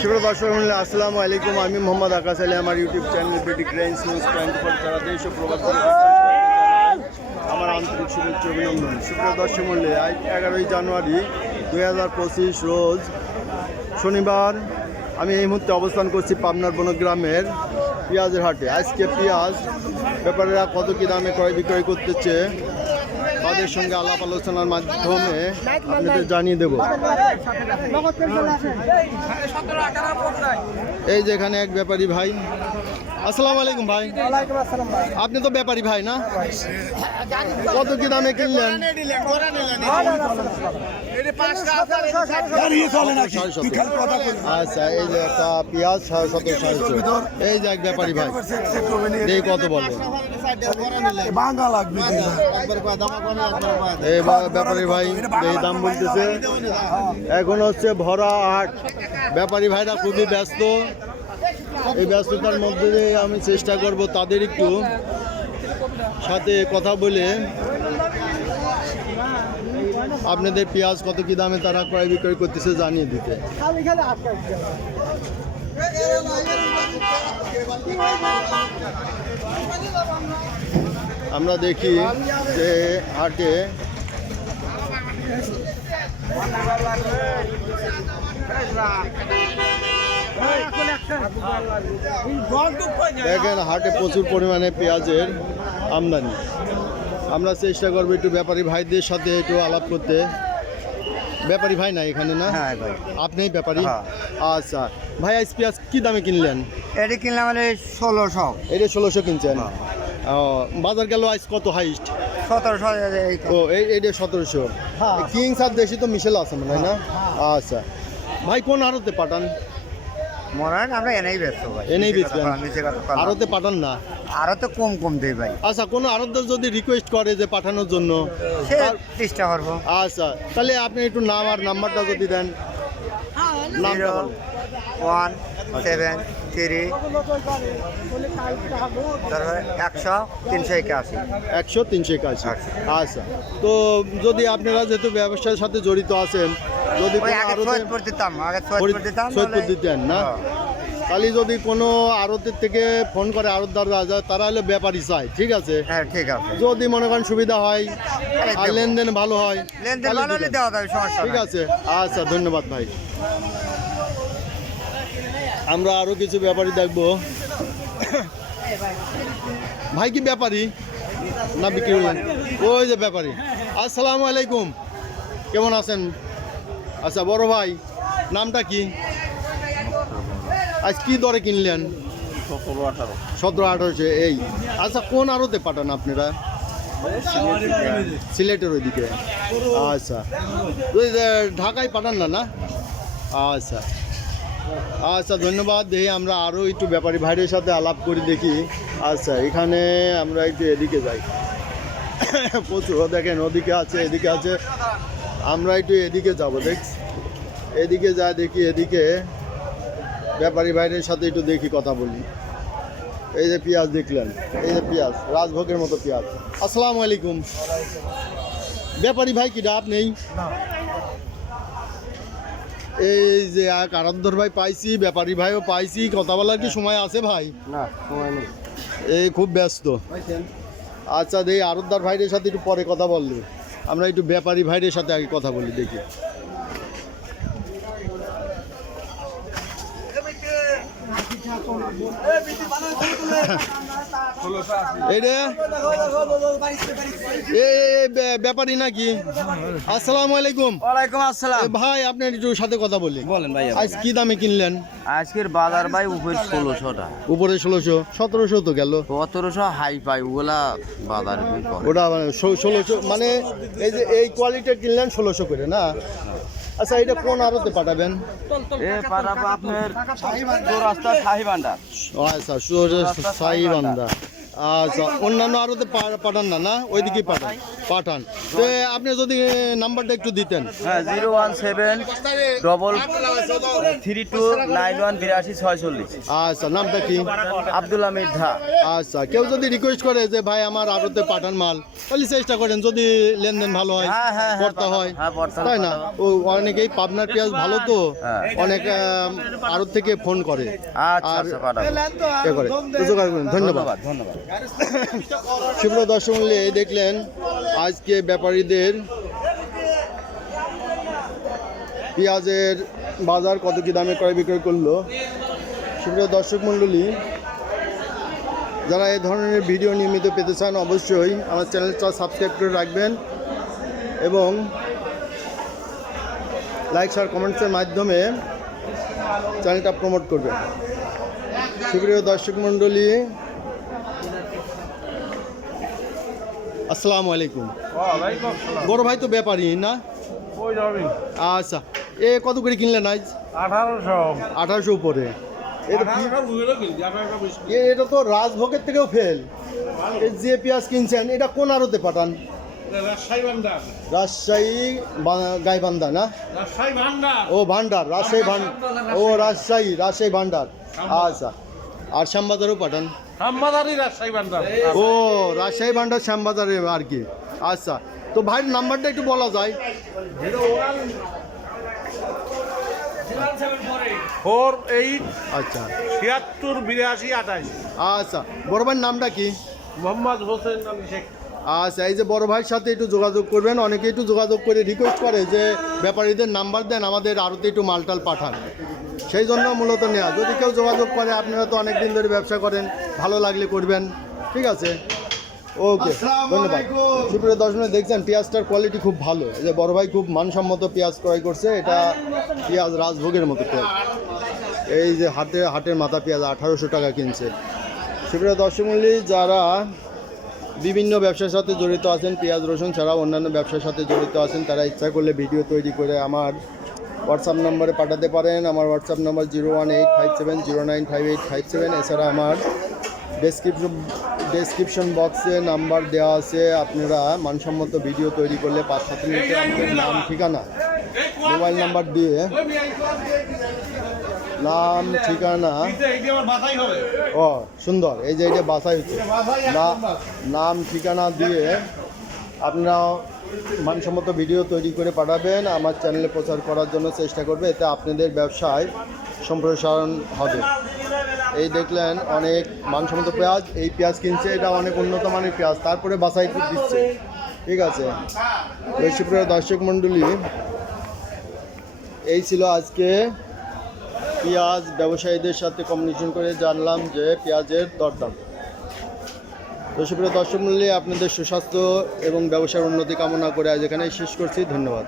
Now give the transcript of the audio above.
শুভ দর্শক মন্ডলী, আসসালামু আলাইকুম। আমি মোহাম্মদ আকাশ আলী আমার YouTube channel BD crimes news twenty four যারা দেশ ও প্রবাস আমার আন্তরিক শুভেচ্ছা অভিনন্দন। সুপ্রিয় দর্শক মন্ডলী আজ এগারোই জানুয়ারি দুই হাজার পঁচিশ রোজ শনিবার আমি এই মুহূর্তে অবস্থান করছি পাবনার বনগ্রামের পেঁয়াজের হাটে। আজকে পেঁয়াজ ব্যাপারেরা কত কী দামে ক্রয় বিক্রয় করতেছে তাদের সঙ্গে আলাপ আলোচনার মাধ্যমে আপনাদের জানিয়ে দেবো। এই যে এখানে এক ব্যাপারী ভাই। আসসালামু আলাইকুম ভাই। আপনি তো ব্যাপারী ভাই না? কত কি দামে কিনলেন? আচ্ছা এই যে একটা পেঁয়াজ সতেরো। এই যে এক ব্যাপারী ভাই। এই কত বলে? বাঙ্গা লাগবে এই ব্যাপারী ভাই এই দাম বলতেছে। এখন হচ্ছে ভরা আট। ব্যাপারী ভাইরা খুবই ব্যস্ত। এই ব্যস্ততার মধ্যে দিয়ে আমি চেষ্টা করব তাদের একটু সাথে কথা বলে। আপনাদের পেঁয়াজ কত কি দামে তারা ক্রয় বিক্রয় করতেছে জানিয়ে দিতে। আমরা দেখি যে হাটে দেখেন, হাটে প্রচুর পরিমাণে পেঁয়াজের আমদানি। আমরা চেষ্টা করব একটু ব্যাপারী ভাইদের সাথে একটু আলাপ করতে। ব্যাপারী ভাই না এখানে না? হ্যাঁ ভাই। আপনিই ব্যাপারী? হ্যাঁ। আচ্ছা ভাই আজ পেঁয়াজ কি দামে কিনলেন? এটা কিনলাম মানে ষোলোশো। এটা ষোলোশো কিনছেন? হ্যাঁ। ও, বাজার গেল আজ কত হাইস্ট? সতেরোশো। ও এই এইটা সতেরোশো। হ্যাঁ। কিংস আর দেশি তো মিশেল আছে মনে হয় না? আচ্ছা। ভাই কোন আড়তে পাঠান? মনে হয় না আমরা এনেই ব্যস্ত ভাই। এনেই বলা। আড়তে পাঠান না? আরও তো কম কম দেই ভাই আচ্ছা কোনো আড়তদার যদি রিকোয়েস্ট করে যে পাঠানোর জন্য সে চেষ্টা করব আচ্ছা তাহলে আপনি একটু নাম আর নাম্বারটা যদি দেন নামটা বলুন। ওয়ান সেভেন থ্রি একশো তিনশো একাশি একশো তিনশো একাশি আচ্ছা। আচ্ছা তো যদি আপনারা যেহেতু ব্যবসার সাথে জড়িত আছেন যদি দিতাম দিতেন না হ্যাঁ। তাহলে যদি কোনো আড়তের থেকে ফোন করে আড়তদাররা যায় তারা হলে ব্যাপারই চায় ঠিক আছে? হ্যাঁ ঠিক আছে। যদি মনে করেন সুবিধা হয় আর লেনদেন ভালো হয় লেনদেন ভালো হলে দেওয়া যাবে সমস্যা ঠিক আছে? আচ্ছা ধন্যবাদ ভাই। আমরা আরও কিছু ব্যাপারী দেখব। ভাই কি ব্যাপারী? না বিক্রি করলেন ওই যে ব্যাপারী। আসসালামু আলাইকুম। কেমন আছেন? আচ্ছা বড় ভাই নামটা কি? আজ কি দরে কিনলেন? সতেরো আঠারো। আঠারোশো এই। আচ্ছা কোন আড়তে পাঠান আপনারা? সিলেটের ওইদিকে। আচ্ছা। ঢাকায় পাঠান না না? আচ্ছা। আচ্ছা ধন্যবাদ। দেখি আমরা আরও একটু ব্যাপারী ভাইয়ের সাথে আলাপ করি দেখি। আচ্ছা এখানে আমরা একটু এদিকে যাই। প্রচুর দেখেন ওদিকে আছে এদিকে আছে। আমরা একটু এদিকে যাব দেখ। এদিকে যা দেখি এদিকে। ব্যাপারী ভাইয়ের সাথে একটু দেখি কথা বলি। এই যে পেঁয়াজ দেখলেন এই যে পেঁয়াজ রাজভোগের মতো পেঁয়াজ। আসসালামু আলাইকুম। ব্যাপারী ভাই কি ডাব নেই? এই যে এক আরাধ্যর ভাই পাইছি ব্যাপারী ভাইও পাইছি কথা বলার কি সময় আছে ভাই? না সময় নেই। এই খুব ব্যস্ত। আচ্ছা দেখি আরতদার ভাইদের সাথে একটু পরে কথা বললি। আমরা একটু ব্যাপারী ভাইদের সাথে আগে কথা বলি দেখি। এই রে। এ ব্যাপারী নাকি? আসসালামু আলাইকুম। ওয়ালাইকুম আসসালাম। ভাই আপনি একটু সাথে কথা বলি। বলেন ভাই আজ কি দামে কিনলেন? আজকের বাজার ভাই উপর ষোলোশোটা। উপরে ষোলোশো সতেরোশো তো গেল। সতেরোশো হাই পাই ওগুলা বাজার ওটা মানে ষোলোশো মানে এই যে এই কোয়ালিটির কিনলেন ষোলোশো করে না? আচ্ছা এটা কোন আড়তে পাঠাবেন? এ আপনার আচ্ছা আচ্ছা অন্যান্য আড়তে পাঠান না না? ওইদিকেই পাঠান। পাঠান। তো আপনি যদি নাম্বারটা একটু দিতেন। হ্যাঁ zero one seven double three two nine one বিরাশি ছয়চল্লিশ। আচ্ছা নামটা কি? আব্দুল আমির ধা আচ্ছা কেউ যদি রিকোয়েস্ট করে যে ভাই আমার আড়তে পাঠান মাল তাহলে চেষ্টা করেন যদি লেনদেন ভালো হয় হ্যাঁ, হ্যাঁ, হ্যাঁ, কর্তা হয়। হ্যাঁ, তাই না? ও অনেকেই পাবনার পেঁয়াজ ভালো তো। অনেক আড়ত থেকে ফোন করে। আচ্ছা আর আচ্ছা করে। ধন্যবাদ। ধন্যবাদ সুপ্র দর্শক দেখলেন আজকে ব্যাপারীদের পেঁয়াজের বাজার কত কি দামে ক্রয় বিক্রয় করল? সুপ্রিয় দর্শক মণ্ডলী, যারা এই ধরনের ভিডিও নিয়মিত পেতে চান অবশ্যই আমার চ্যানেলটা সাবস্ক্রাইব করে রাখবেন এবং লাইক, শেয়ার, কমেন্টসের মাধ্যমে চ্যানেলটা প্রমোট করবেন। সুপ্রিয় দর্শক মণ্ডলী আসসালামু আলাইকুম। বড় ভাই তো ব্যাপারই না? আচ্ছা এ কত করে কিনলেন আজ? আঠারোশো। আঠারোশো উপরে। এটা তো রাজভোগের থেকেও ফেল। এই যে পেঁয়াজ কিনছেন এটা কোন আড়তে পাঠান? রাজশাহী গাইবান্ধা না? ও ভান্ডার রাজশাহী ভান্ডার ও রাজশাহী রাজশাহী ভান্ডার। আচ্ছা আর শ্যামবাজারও পাঠান। হামবাদারি রাজশাহী ভান্ডার ও রাজশাহী ভান্ডার শ্যামবাজারে আর কি। আচ্ছা তো ভাইয়ের নাম্বারটা একটু বলা যায়। ফোর এইট আচ্ছা। ছিয়াত্তর বিরাশি আঠাইশ আচ্ছা বড় ভাইয়ের নামটা কি? মোহাম্মদ হোসেন আলী শেখ। আচ্ছা এই যে বড় ভাইয়ের সাথে একটু যোগাযোগ করবেন অনেকে একটু যোগাযোগ করে রিকোয়েস্ট করে যে ব্যাপারীদের নাম্বার দেন আমাদের আরতে একটু মালটাল পাঠান। সেই জন্য মূলত নেওয়া যদি কেউ যোগাযোগ করে আপনারা তো অনেক দিন ধরে ব্যবসা করেন ভালো লাগলে করবেন। ঠিক আছে? ওকে ধন্যবাদ। সুপ্রিয় দর্শনে দেখছেন পেঁয়াজটার কোয়ালিটি খুব ভালো। এই যে বড় ভাই খুব মানসম্মত পেঁয়াজ ক্রয় করছে। এটা পেঁয়াজ রাজভোগের মতো পেঁয়াজ এই যে হাটে হাটের মাথা পেঁয়াজ আঠারোশো টাকা কিনছে। সুপ্রিয় দর্শক মূল্যে যারা বিভিন্ন ব্যবসার সাথে জড়িত আছেন পেঁয়াজ রসুন ছাড়াও অন্যান্য ব্যবসার সাথে জড়িত আছেন তারা ইচ্ছা করলে ভিডিও তৈরি করে আমার হোয়াটসঅ্যাপ নম্বরে পাঠাতে পারেন। আমার WhatsApp number zero one eight five seven zero nine five eight five seven এছাড়া আমার ডেসক্রিপশন ডেসক্রিপশন বক্সে নাম্বার দেওয়া আছে। আপনারা মানসম্মত ভিডিও তৈরি করলে পাঁচ সাত মিনিটে আমাদের নাম, ঠিকানা মোবাইল নাম্বার দিয়ে নাম, ঠিকানা। ও, সুন্দর। এই যে এটা বাসাই হচ্ছে। নাম, ঠিকানা দিয়ে আপনারা মানসম্মত ভিডিও তৈরি করে পাঠাবেন। আমার চ্যানেলে প্রচার করার জন্য চেষ্টা করবে, এতে আপনাদের ব্যবসায় সম্প্রসারণ হবে। এই দেখলেন অনেক মানসম্মত পেঁয়াজ, এই পেঁয়াজ কিনছে, এটা অনেক উন্নত মানের পেঁয়াজ, তারপরে বাসাই দিচ্ছে। ঠিক আছে? ওই সুপ্রিয় দর্শক মণ্ডলী, এই ছিল আজকে পেঁয়াজ ব্যবসায়ীদের সাথে কমিউনিকেশন করে জানলাম যে পেঁয়াজের দরদাম। তো দর্শক মূল্যে আপনাদের সুস্বাস্থ্য এবং ব্যবসার উন্নতি কামনা করে আজ এখানে শেষ করছি। ধন্যবাদ।